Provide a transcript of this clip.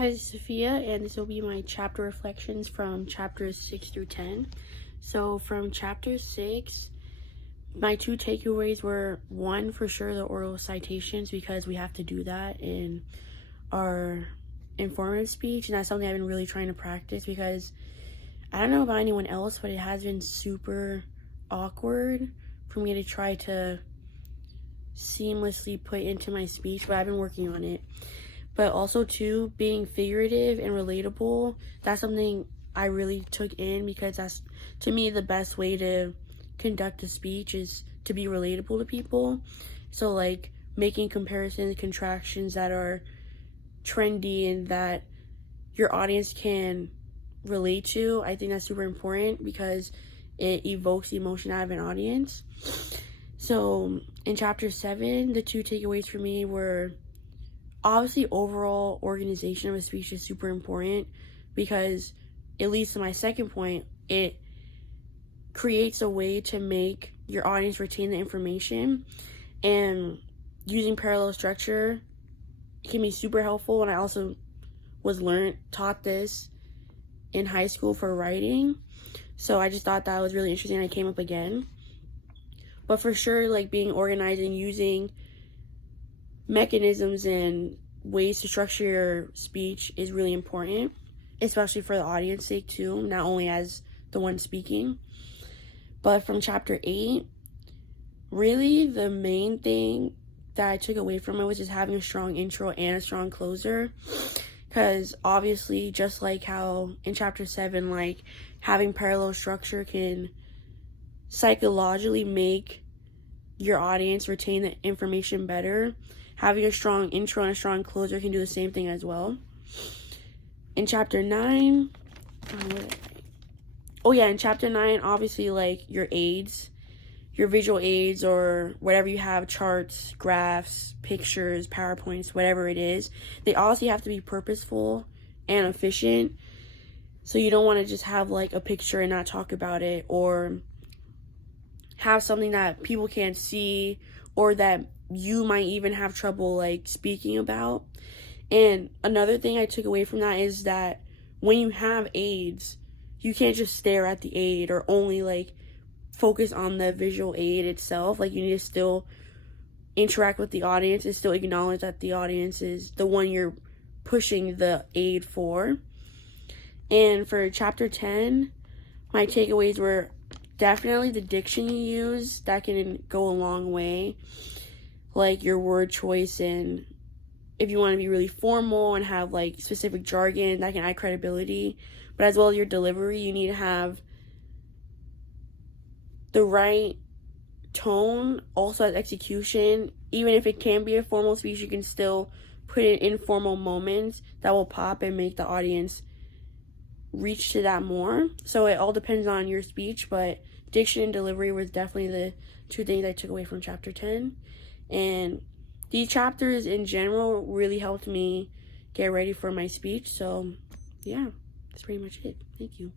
Hi, this is Sophia, and this will be my chapter reflections from chapters 6 through 10. So from chapter 6, my two takeaways were, one, for sure, the oral citations, because we have to do that in our informative speech, and that's something I've been really trying to practice, because I don't know about anyone else, but it has been super awkward for me to try to seamlessly put into my speech, but I've been working on it. But also, too, being figurative and relatable, that's something I really took in, because that's, to me, the best way to conduct a speech is to be relatable to people. So, like, making comparisons, contractions that are trendy and that your audience can relate to, I think that's super important, because it evokes emotion out of an audience. So, in chapter 7, the two takeaways for me were, obviously, overall organization of a speech is super important, because it leads to my second point. It creates a way to make your audience retain the information, and using parallel structure can be super helpful. And I also taught this in high school for writing, so I just thought that was really interesting. I came up again. But for sure, like, being organized and using mechanisms and ways to structure your speech is really important, especially for the audience sake too, not only as the one speaking. But from chapter 8, really the main thing that I took away from it was just having a strong intro and a strong closer, because obviously, just like how in chapter 7, like, having parallel structure can psychologically make your audience retain the information better, having a strong intro and a strong closer can do the same thing as well. In chapter 9, in chapter 9, obviously, like, your aids, your visual aids, or whatever you have, charts, graphs, pictures, PowerPoints, whatever it is, they obviously have to be purposeful and efficient. So you don't want to just have, like, a picture and not talk about it, or have something that people can't see, or that you might even have trouble, like, speaking about. And another thing I took away from that is that when you have aids, you can't just stare at the aid or only, like, focus on the visual aid itself. Like, you need to still interact with the audience and still acknowledge that the audience is the one you're pushing the aid for. And for chapter 10, my takeaways were definitely the diction you use. That can go a long way, like your word choice, and if you want to be really formal and have, like, specific jargon, that can add credibility. But as well as your delivery, you need to have the right tone, also as execution. Even if it can be a formal speech, you can still put in informal moments that will pop and make the audience reach to that more. So it all depends on your speech, but diction and delivery was definitely the two things I took away from chapter 10. And these chapters in general really helped me get ready for my speech. So yeah, that's pretty much it. Thank you.